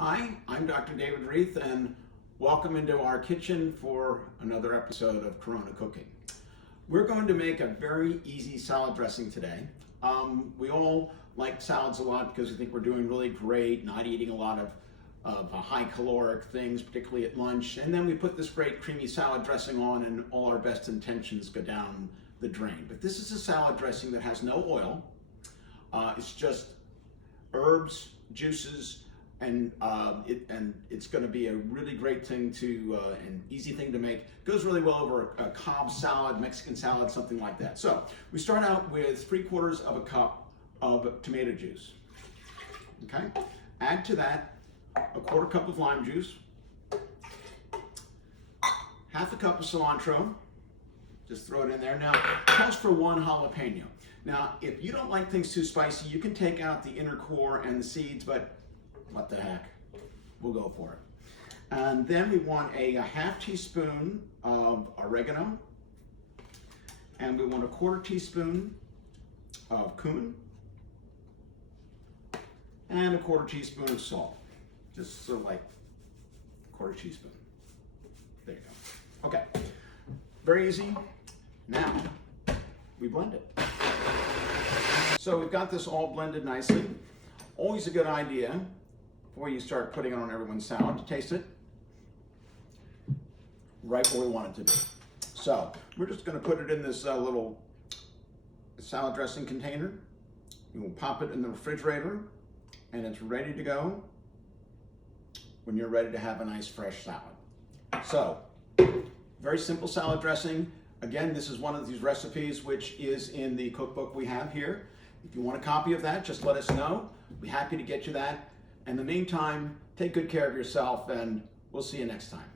Hi, I'm Dr. David Reath, and welcome into our kitchen for another episode of Corona Cooking. We're going to make a very easy salad dressing today. We all like salads a lot because we think we're doing really great, not eating a lot of high caloric things, particularly at lunch. And then we put this great creamy salad dressing on and all our best intentions go down the drain. But this is a salad dressing that has no oil. It's just herbs, juices, and it's going to be a really great thing to an easy thing to make. Goes really well over a Cobb salad, Mexican salad, something like that. So we start out with 3/4 of a cup of tomato juice. Okay, add to that a 1/4 cup of lime juice, 1/2 cup of cilantro. Just throw it in there. Now, it calls for 1 jalapeno. Now, if you don't like things too spicy, you can take out the inner core and the seeds, but what the heck, we'll go for it. And then we want a 1/2 teaspoon of oregano, and we want a 1/4 teaspoon of cumin, and a 1/4 teaspoon of salt. Just sort of like 1/4 teaspoon. There you go. Okay, very easy. Now, we blend it. So we've got this all blended nicely. Always a good idea before you start putting it on everyone's salad to taste it right where we want it to be. So we're just going to put it in this little salad dressing container. We will pop it in the refrigerator and it's ready to go when you're ready to have a nice fresh salad. So very simple salad dressing. Again, this is one of these recipes which is in the cookbook we have here. If you want a copy of that, just let us know. We'll be happy to get you that. In the meantime, take good care of yourself, and we'll see you next time.